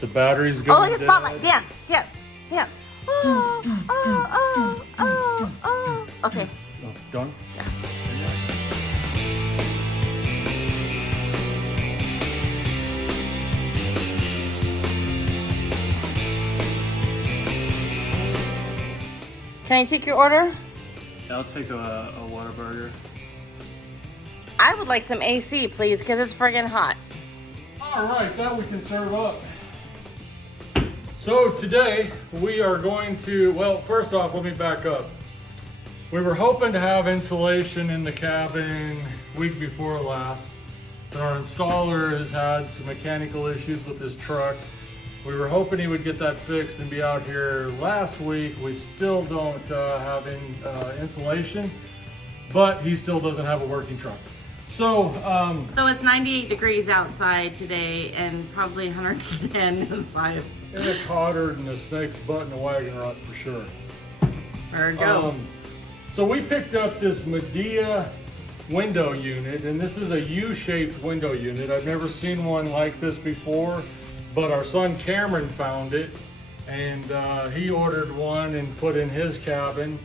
The battery's Oh, going look at spotlight. Dance, dance, dance. Oh, oh, oh, oh, oh. Okay. Oh, done? Yeah. Can I take your order? I'll take a Whataburger. I would like some AC, please, because it's friggin' hot. All right, that we can serve up. So today we are going to, well, first off, let me back up. We were hoping to have insulation in the cabin week before last, but our installer has had some mechanical issues with his truck. We were hoping he would get that fixed and be out here last week. We still don't have insulation, but he still doesn't have a working truck. So, So it's 98 degrees outside today and probably 110 inside. and it's hotter than a snake's butt in a wagon rut for sure. There we go. So we picked up this Midea window unit, and this is a U-shaped window unit. I've never seen one like this before, but our son Cameron found it, and he ordered one and put in his cabin.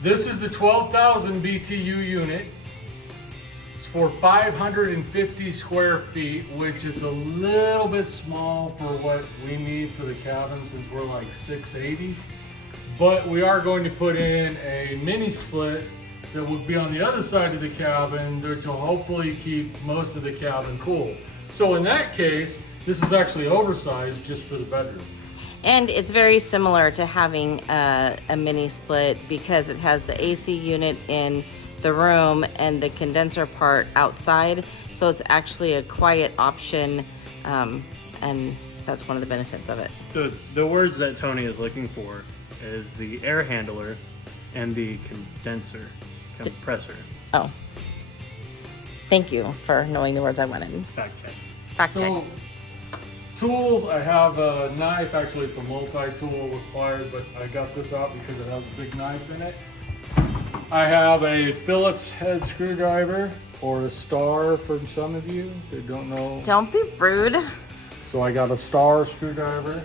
This is the 12,000 BTU unit. It's for 550 square feet, which is a little bit small for what we need for the cabin since we're like 680. But we are going to put in a mini split that will be on the other side of the cabin, which will hopefully keep most of the cabin cool. So in that case, this is actually oversized just for the bedroom. And it's very similar to having a mini split because it has the AC unit in the room and the condenser part outside. So it's actually a quiet option, and that's one of the benefits of it. The words that Tony is looking for is the air handler and the compressor. Oh, thank you for knowing the words I wanted. Fact check. Fact check. So, tools, I have a knife. Actually, it's a multi-tool required, but I got this out because it has a big knife in it. I have a Phillips head screwdriver, or a star for some of you that don't know. Don't be rude. So I got a star screwdriver.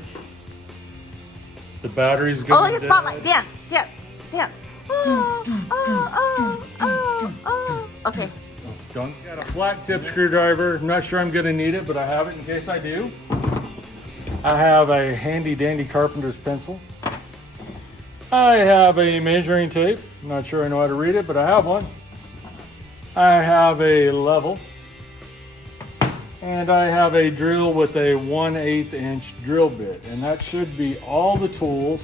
The battery's going Oh, look at spotlight. Dance, dance, dance. Oh, oh, oh, oh, oh. Okay. Done. Got a flat tip screwdriver. I'm not sure I'm gonna need it, but I have it in case I do. I have a handy dandy carpenter's pencil. I have a measuring tape. I'm not sure I know how to read it, but I have one. I have a level. And I have a drill with a 1/8 inch drill bit. And that should be all the tools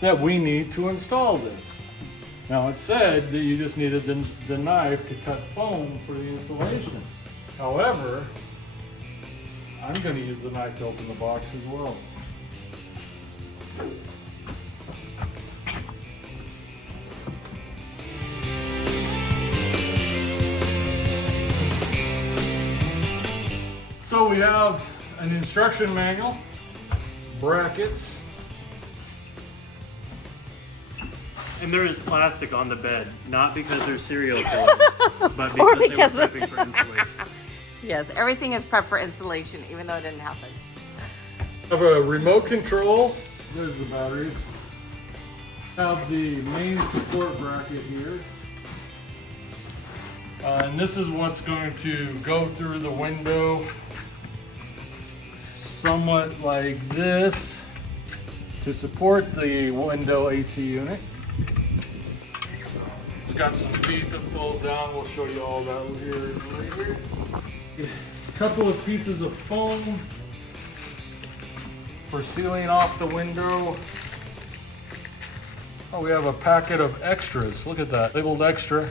that we need to install this. Now it said that you just needed the knife to cut foam for the installation. However, I'm going to use the knife to open the box as well. So we have an instruction manual, brackets. And there is plastic on the bed, not because they're serial killers, but Or because because- they were prepping for insulation. Yes, everything is prepped for installation, even though it didn't happen. I have a remote control. There's the batteries. Have the main support bracket here. And this is what's going to go through the window somewhat like this to support the window AC unit. So it's got some feet that fold down. We'll show you all that here later. A couple of pieces of foam for sealing off the window. Oh, we have a packet of extras. Look at that, labeled extra.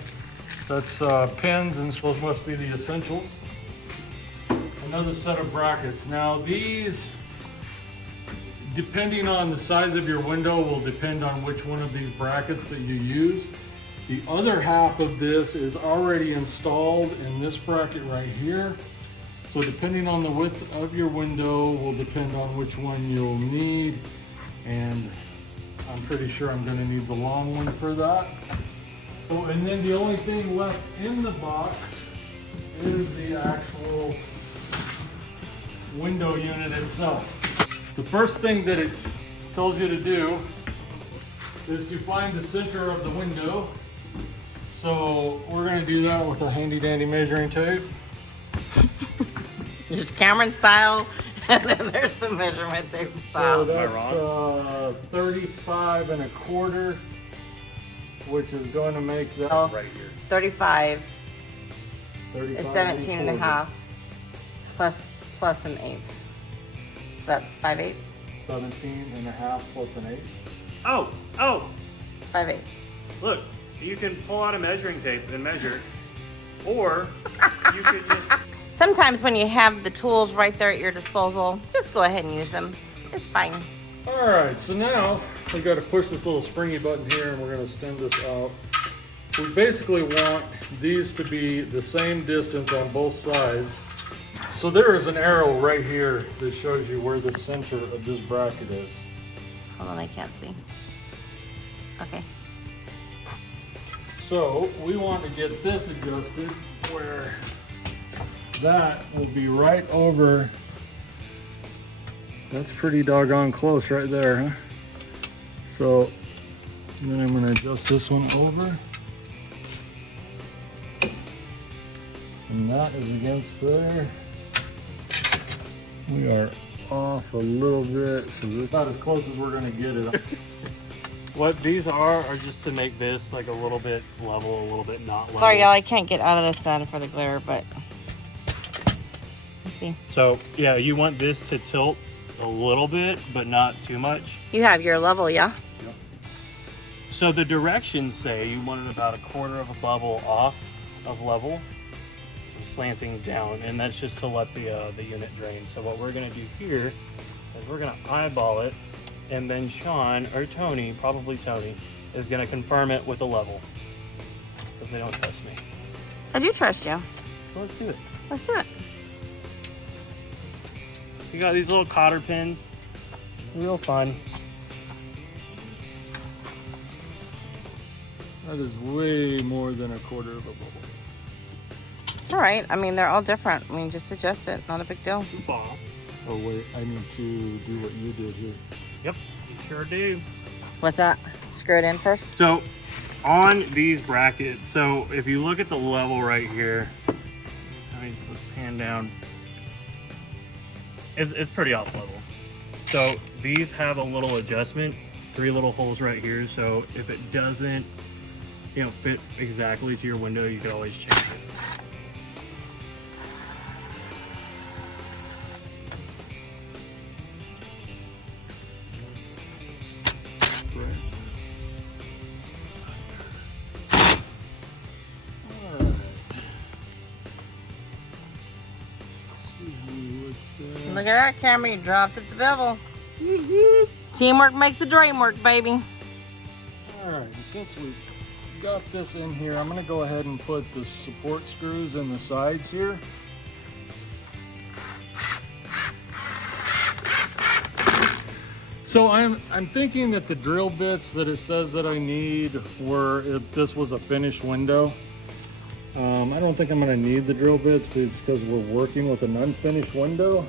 That's pins and supposed must be the essentials. Another set of brackets. Now these, depending on the size of your window, will depend on which one of these brackets that you use. The other half of this is already installed in this bracket right here. So depending on the width of your window will depend on which one you'll need. And I'm pretty sure I'm gonna need the long one for that. Oh, and then the only thing left in the box is the actual window unit itself. The first thing that it tells you to do is to find the center of the window. So we're going to do that with a handy dandy measuring tape. There's Cameron style, and then there's the measurement tape style. So that's 35 1/4, which is going to make that right here. 35 is 35 17 and a half plus an eighth. So that's 5/8. 17 and a half plus an eighth. Oh, 5/8. look, you can pull out a measuring tape and measure, or you could just. Sometimes when you have the tools right there at your disposal, just go ahead and use them. It's fine. All right, so now we got to push this little springy button here, and we're going to extend this out. We basically want these to be the same distance on both sides. So there is an arrow right here that shows you where the center of this bracket is. Hold on, I can't see. Okay. So we want to get this adjusted where that will be right over. That's pretty doggone close right there, huh? So then I'm going to adjust this one over. And that is against there. We are off a little bit, so this is about as close as we're going to get it. What these are just to make this like a little bit level, a little bit not level. Sorry, y'all, I can't get out of the sun for the glare, but let's see. So yeah, you want this to tilt a little bit, but not too much. You have your level, yeah? Yep. So the directions say you want it about 1/4 of a bubble off of level, so slanting down, and that's just to let the unit drain. So what we're gonna do here is we're gonna eyeball it, and then Sean or Tony, probably Tony, is gonna confirm it with a level, because they don't trust me. I do trust you. So let's do it. Let's do it. You got these little cotter pins, real fun. That is way more than 1/4 of a bubble. It's all right. I mean, they're all different. I mean, just adjust it. Not a big deal. Oh wait, I need to do what you did here. Yep, you sure do. What's that? Screw it in first? So on these brackets, so if you look at the level right here, let me just pan down. It's pretty off level. So these have a little adjustment, 3 little holes right here. So if it doesn't, fit exactly to your window, you can always change it. Look at that, camera. You dropped at the bevel. Teamwork makes the dream work, baby. All right, and since we've got this in here, I'm going to go ahead and put the support screws in the sides here. So I'm thinking that the drill bits that it says that I need were if this was a finished window. I don't think I'm going to need the drill bits because we're working with an unfinished window.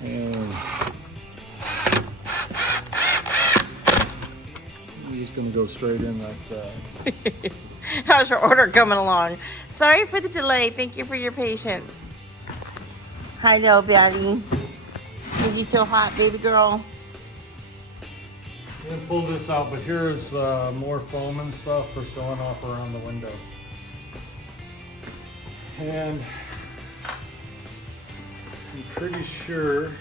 And I'm just going to go straight in like that. How's your order coming along? Sorry for the delay. Thank you for your patience. Hi, no, baby. Is you so hot, baby girl? I'm going to pull this out, but here's more foam and stuff for sewing off around the window. And I'm pretty sure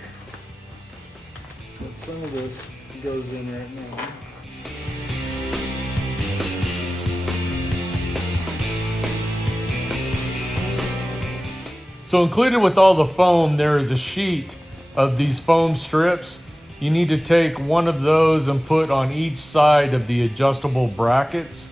that some of this goes in right now. So included with all the foam, there is a sheet of these foam strips. You need to take one of those and put on each side of the adjustable brackets.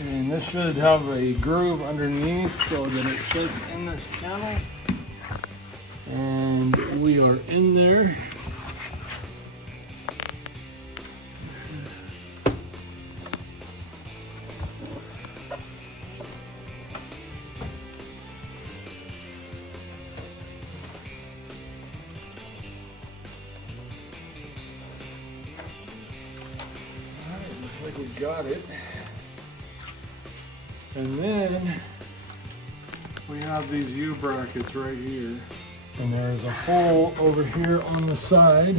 And this should have a groove underneath so that it sits in this channel. And we are in there. Looks like we got it. And then we have these U brackets right here. And there's a hole over here on the side.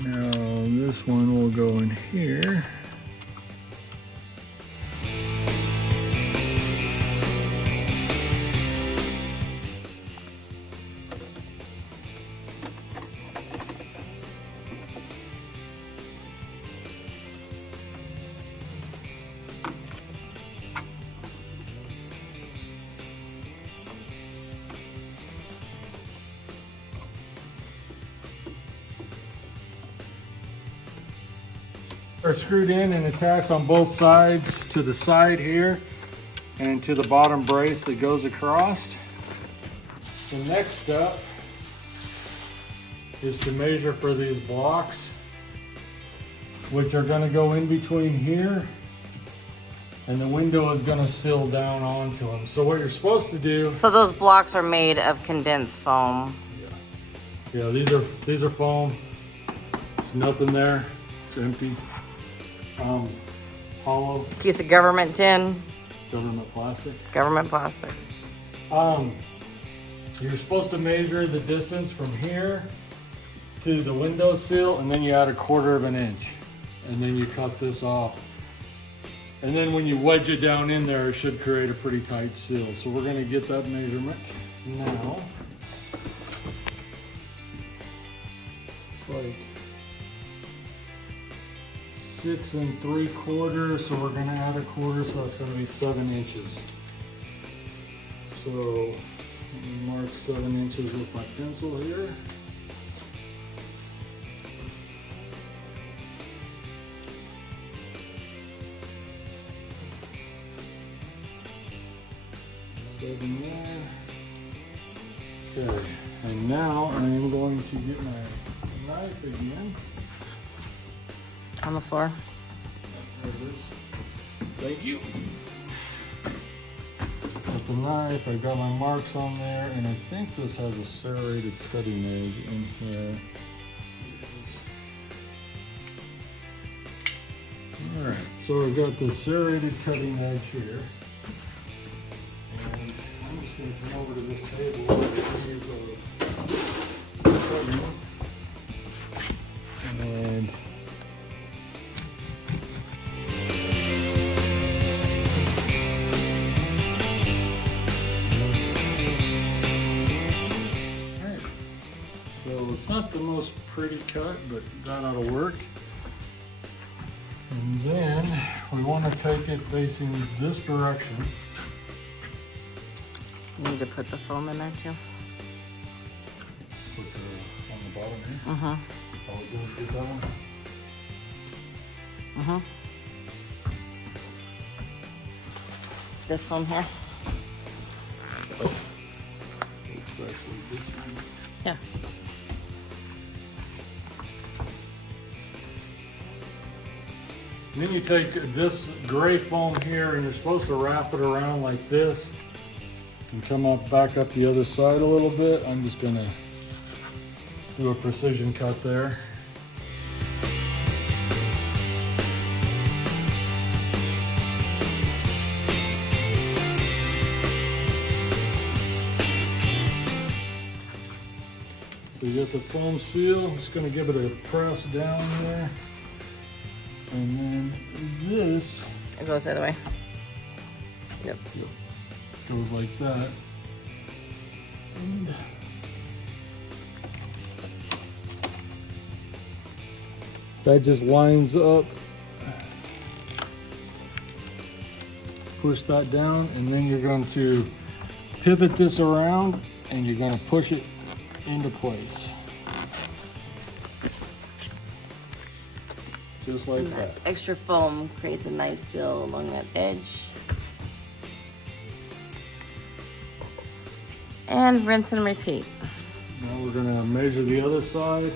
Now this one will go in here. Are screwed in and attached on both sides to the side here and to the bottom brace that goes across. The next step is to measure for these blocks, which are going to go in between here, and the window is going to seal down onto them. So what you're supposed to do. So those blocks are made of condensed foam. Yeah, these are foam. There's nothing there. It's empty. Hollow. Piece of government tin. Government plastic. Government plastic. You're supposed to measure the distance from here to the window sill, and then you add 1/4 of an inch, and then you cut this off. And then when you wedge it down in there, it should create a pretty tight seal. So we're going to get that measurement now. It's like 6 3/4, so we're going to add 1/4, so that's going to be 7 inches. So let me mark 7 inches with my pencil here. There. Okay, and now I am going to get my knife again. On the floor. There it is. Thank you. With the knife, I've got my marks on there, and I think this has a serrated cutting edge in here. Alright, so we've got this serrated cutting edge here. And I'm just going to come over to this table and use a cutting. And it's not the most pretty cut, but that ought to work. And then we want to take it facing this direction. You need to put the foam in there too. Put on the bottom here. Uh-huh. Oh, it does get that one. Uh-huh. This foam here. Oh, it's actually this one. Yeah. And then you take this gray foam here and you're supposed to wrap it around like this and come up back up the other side a little bit. I'm just gonna do a precision cut there. So you got the foam seal. I'm just gonna give it a press down there. And then this It goes the other way. Yep. goes like that. And that just lines up. Push that down, and then you're going to pivot this around and you're going to push it into place. just like And that. that extra foam creates a nice seal along that edge. And rinse and repeat. Now we're gonna measure the other side.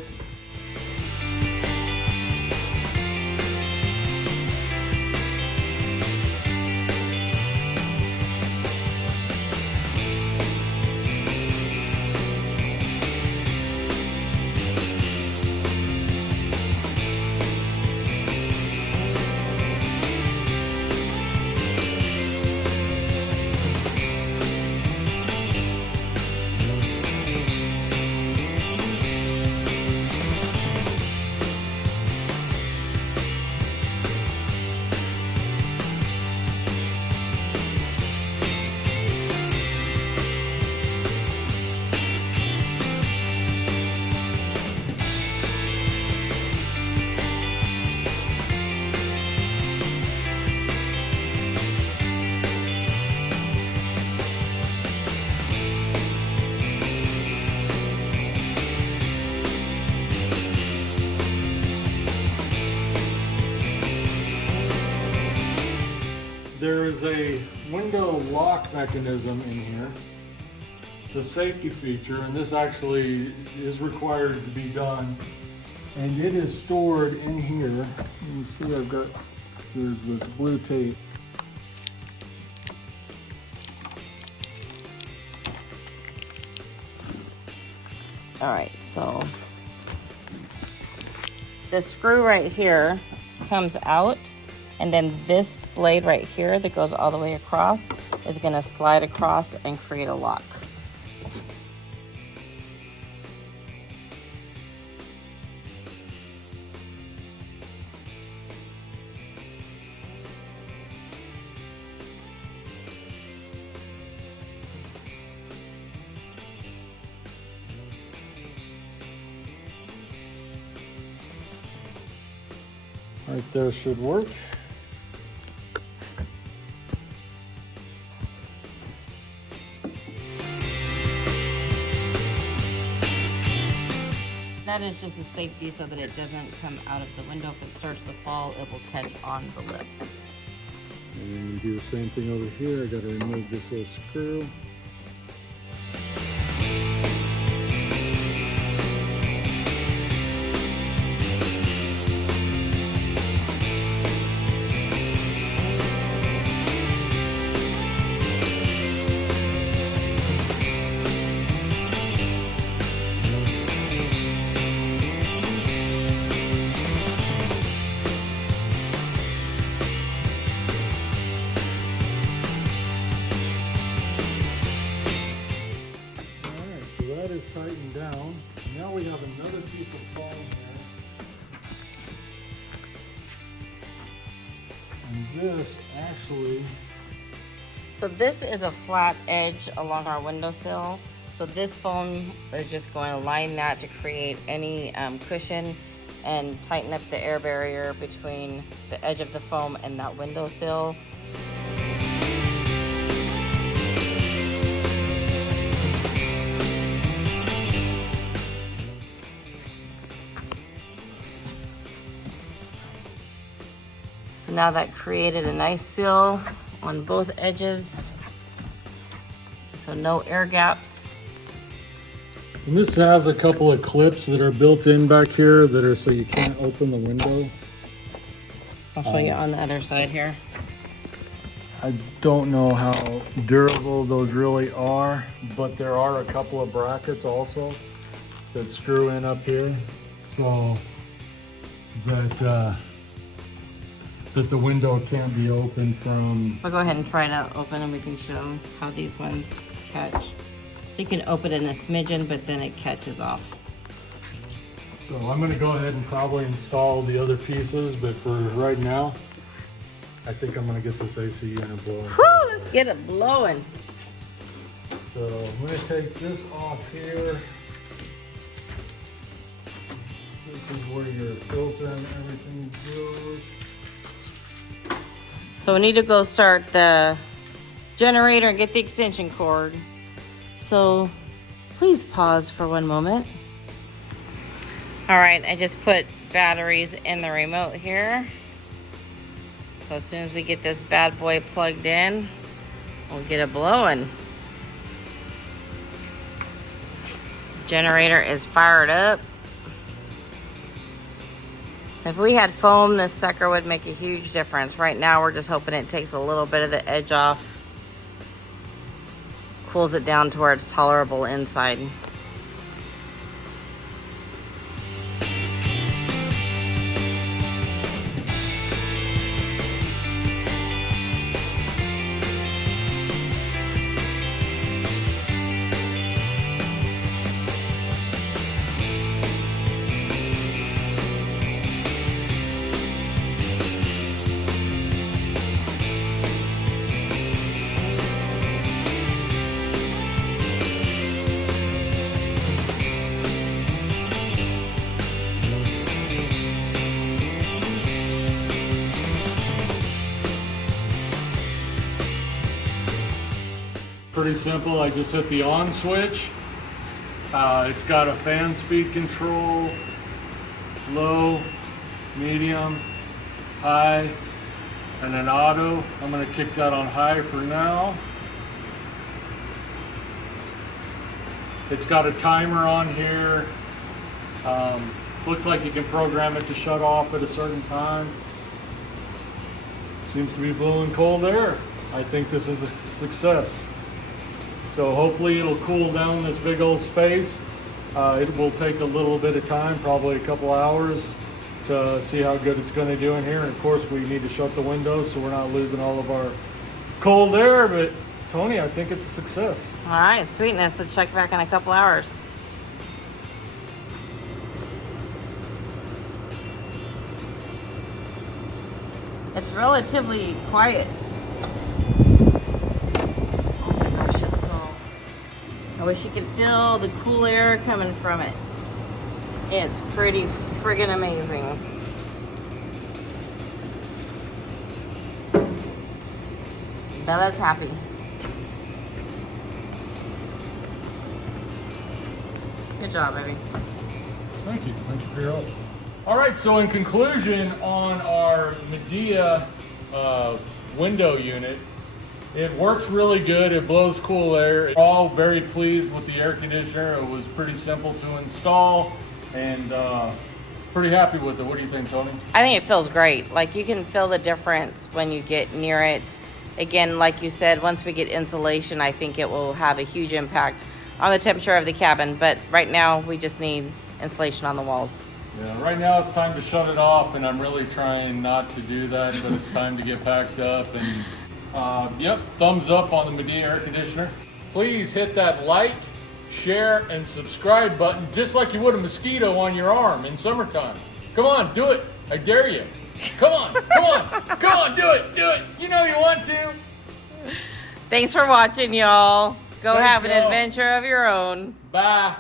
There is a window lock mechanism in here. It's a safety feature, and this actually is required to be done. And it is stored in here. You see I've got, there's this blue tape. All right, so the screw right here comes out, and then this blade right here that goes all the way across is gonna slide across and create a lock. Right there should work. That is just a safety so that it doesn't come out of the window. If it starts to fall, it will catch on the lip. And then you do the same thing over here. I gotta remove this little screw. That is tightened down. Now we have another piece of foam here. And this actually, So this is a flat edge along our windowsill. So this foam is just going to line that to create any cushion and tighten up the air barrier between the edge of the foam and that windowsill. So now that created a nice seal on both edges. So no air gaps. and this has a couple of clips that are built in back here that are so you can't open the window. I'll show you on the other side here. I don't know how durable those really are, but there are a couple of brackets also that screw in up here, so that that the window can't be opened from. We'll go ahead and try it out open and we can show how these ones catch. So you can open it in a smidgen, but then it catches off. So I'm gonna go ahead and probably install the other pieces, but for right now, I think I'm gonna get this AC unit blowing. Whew, let's get it blowing. So I'm gonna take this off here. This is where your filter and everything goes. So we need to go start the generator and get the extension cord. So please pause for one moment. All right, I just put batteries in the remote here. So as soon as we get this bad boy plugged in, we'll get it blowing. Generator is fired up. If we had foam, this sucker would make a huge difference. Right now, we're just hoping it takes a little bit of the edge off, cools it down to where it's tolerable inside. Pretty simple. I just hit the on switch. It's got a fan speed control, low, medium, high, and an auto. I'm going to kick that on high for now. It's got a timer on here. Looks like you can program it to shut off at a certain time. Seems to be blowing cold air. I think this is a success. So hopefully it'll cool down this big old space. It will take a little bit of time, probably a couple hours, to see how good it's going to do in here. And of course we need to shut the windows so we're not losing all of our cold air. But Tony, I think it's a success. All right, sweetness. Let's check back in a couple hours. It's relatively quiet. I wish you could feel the cool air coming from it. It's pretty friggin' amazing. Bella's happy. Good job, baby. Thank you. Thank you for your help. All right, so in conclusion on our Midea window unit, it works really good. It blows cool air. We're all very pleased with the air conditioner. It was pretty simple to install and pretty happy with it. What do you think, Tony? I think it feels great. Like, you can feel the difference when you get near it. Again, like you said, once we get insulation, I think it will have a huge impact on the temperature of the cabin. But right now, we just need insulation on the walls. Yeah, right now it's time to shut it off, and I'm really trying not to do that, but it's time to get packed up. And yep, thumbs up on the Midea air conditioner. Please hit that like, share, and subscribe button just like you would a mosquito on your arm in summertime. Come on, do it. I dare you. Come on, come on, come on, do it, do it. You know you want to. Thanks for watching, y'all. Go Thanks, have an y'all. adventure of your own. Bye.